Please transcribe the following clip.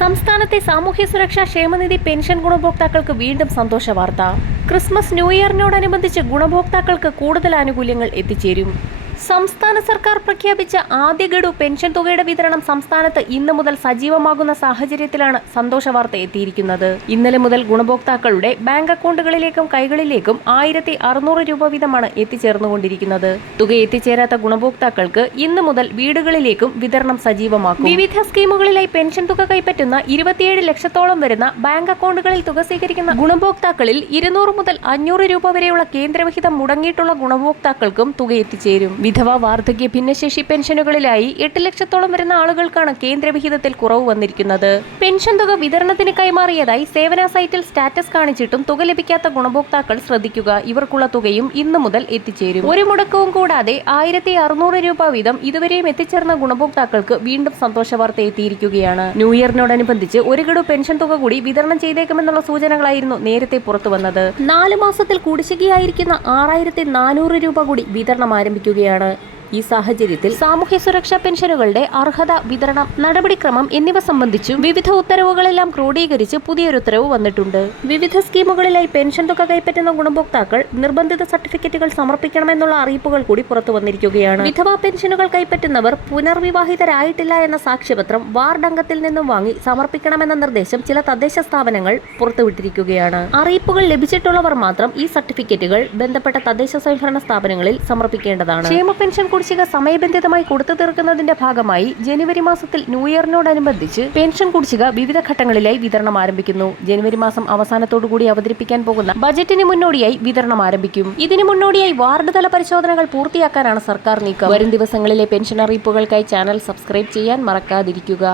സംസ്ഥാനത്തെ സാമൂഹ്യ സുരക്ഷാ ക്ഷേമനിധി പെൻഷൻ ഗുണഭോക്താക്കൾക്ക് വീണ്ടും സന്തോഷ വാർത്ത. ക്രിസ്മസ് ന്യൂ ഇയറിനോടനുബന്ധിച്ച് ഗുണഭോക്താക്കൾക്ക് കൂടുതൽ ആനുകൂല്യങ്ങൾ എത്തിച്ചേരും. സംസ്ഥാന സർക്കാർ പ്രഖ്യാപിച്ച ആദ്യ ഗഡു പെൻഷൻ തുകയുടെ വിതരണം സംസ്ഥാനത്ത് ഇന്ന് മുതൽ സജീവമാകുന്ന സാഹചര്യത്തിലാണ് സന്തോഷ വാർത്ത എത്തിയിരിക്കുന്നത്. ഇന്നലെ മുതൽ ഗുണഭോക്താക്കളുടെ ബാങ്ക് അക്കൗണ്ടുകളിലേക്കും കൈകളിലേക്കും 1600 രൂപ വീതമാണ് എത്തിച്ചേർന്നുകൊണ്ടിരിക്കുന്നത്. തുക എത്തിച്ചേരാത്ത ഗുണഭോക്താക്കൾക്ക് ഇന്ന് മുതൽ വീടുകളിലേക്കും വിതരണം സജീവമാക്കും. വിവിധ സ്കീമുകളിലായി പെൻഷൻ തുക കൈപ്പറ്റുന്ന 27 ലക്ഷത്തോളം വരുന്ന ബാങ്ക് അക്കൗണ്ടുകളിൽ തുക സ്വീകരിക്കുന്ന ഗുണഭോക്താക്കളിൽ 200 മുതൽ 500 രൂപ വരെയുള്ള കേന്ദ്രവിഹിതം മുടങ്ങിയിട്ടുള്ള ഗുണഭോക്താക്കൾക്കും തുക എത്തിച്ചേരും. വിധവ, വാർദ്ധക്യ, ഭിന്നശേഷി പെൻഷനുകളിലായി 8 ലക്ഷത്തോളം വരുന്ന ആളുകൾക്കാണ് കേന്ദ്രവിഹിതത്തിൽ കുറവ് വന്നിരിക്കുന്നത്. പെൻഷൻ തുക വിതരണത്തിന് കൈമാറിയതായി സേവന സൈറ്റിൽ സ്റ്റാറ്റസ് കാണിച്ചിട്ടും തുക ലഭിക്കാത്ത ഗുണഭോക്താക്കൾ ശ്രദ്ധിക്കുക. ഇവർക്കുള്ള തുകയും ഇന്നു മുതൽ എത്തിച്ചേരും. ഒരു മുടക്കവും കൂടാതെ 1600 രൂപ വീതം ഇതുവരെയും എത്തിച്ചേർന്ന ഗുണഭോക്താക്കൾക്ക് വീണ്ടും സന്തോഷ വാർത്ത എത്തിയിരിക്കുകയാണ്. ന്യൂ ഇയറിനോടനുബന്ധിച്ച് ഒരു ഗഡു പെൻഷൻ തുക കൂടി വിതരണം ചെയ്തേക്കുമെന്നുള്ള സൂചനകളായിരുന്നു നേരത്തെ പുറത്തുവന്നത്. 4 മാസത്തിൽ കുടിശ്ശികയായിരിക്കുന്ന 6400 രൂപ കൂടി വിതരണം ആരംഭിക്കുകയാണ്. ഈ സാഹചര്യത്തിൽ സാമൂഹ്യ സുരക്ഷാ പെൻഷനുകളുടെ അർഹത, വിതരണം, നടപടിക്രമം എന്നിവ സംബന്ധിച്ചു വിവിധ ഉത്തരവുകളെല്ലാം ക്രോഡീകരിച്ച് പുതിയൊരു ഉത്തരവ് വന്നിട്ടുണ്ട്. വിവിധ സ്കീമുകളിലായി പെൻഷൻ തുക കൈപ്പറ്റുന്ന ഗുണഭോക്താക്കൾ നിർബന്ധിത സർട്ടിഫിക്കറ്റുകൾ സമർപ്പിക്കണമെന്നുള്ള അറിയിപ്പുകൾ കൂടി പുറത്തു വന്നിരിക്കുകയാണ്. വിധവാ പെൻഷനുകൾ കൈപ്പറ്റുന്നവർ പുനർവിവാഹിതരായിട്ടില്ല എന്ന സാക്ഷ്യപത്രം വാർഡ് അംഗത്തിൽ നിന്നും വാങ്ങി സമർപ്പിക്കണമെന്ന നിർദ്ദേശം ചില തദ്ദേശ സ്ഥാപനങ്ങൾ പുറത്തുവിട്ടിരിക്കുകയാണ്. അറിയിപ്പുകൾ ലഭിച്ചിട്ടുള്ളവർ മാത്രം ഈ സർട്ടിഫിക്കറ്റുകൾ ബന്ധപ്പെട്ട തദ്ദേശ സ്വയംഭരണ സ്ഥാപനങ്ങളിൽ സമർപ്പിക്കേണ്ടതാണ്. ക്ഷേമ പെൻഷൻ കുടിശ്ശിക സമയബന്ധിതമായി കൊടുത്തു തീർക്കുന്നതിന്റെ ഭാഗമായി ജനുവരി മാസത്തിൽ ന്യൂ ഇയറിനോടനുബന്ധിച്ച് പെൻഷൻ കുടിശ്ശിക വിവിധ ഘട്ടങ്ങളിലായി വിതരണം ആരംഭിക്കുന്നു. ജനുവരി മാസം അവസാനത്തോടുകൂടി അവതരിപ്പിക്കാൻ പോകുന്ന ബജറ്റിന് മുന്നോടിയായി വിതരണം ആരംഭിക്കും. ഇതിനു മുന്നോടിയായി വാർഡ് തല പരിശോധനകൾ പൂർത്തിയാക്കാനാണ് സർക്കാർ നീക്കം. വരും ദിവസങ്ങളിലെ പെൻഷൻ അറിയിപ്പുകൾക്കായി ചാനൽ സബ്സ്ക്രൈബ് ചെയ്യാൻ മറക്കാതിരിക്കുക.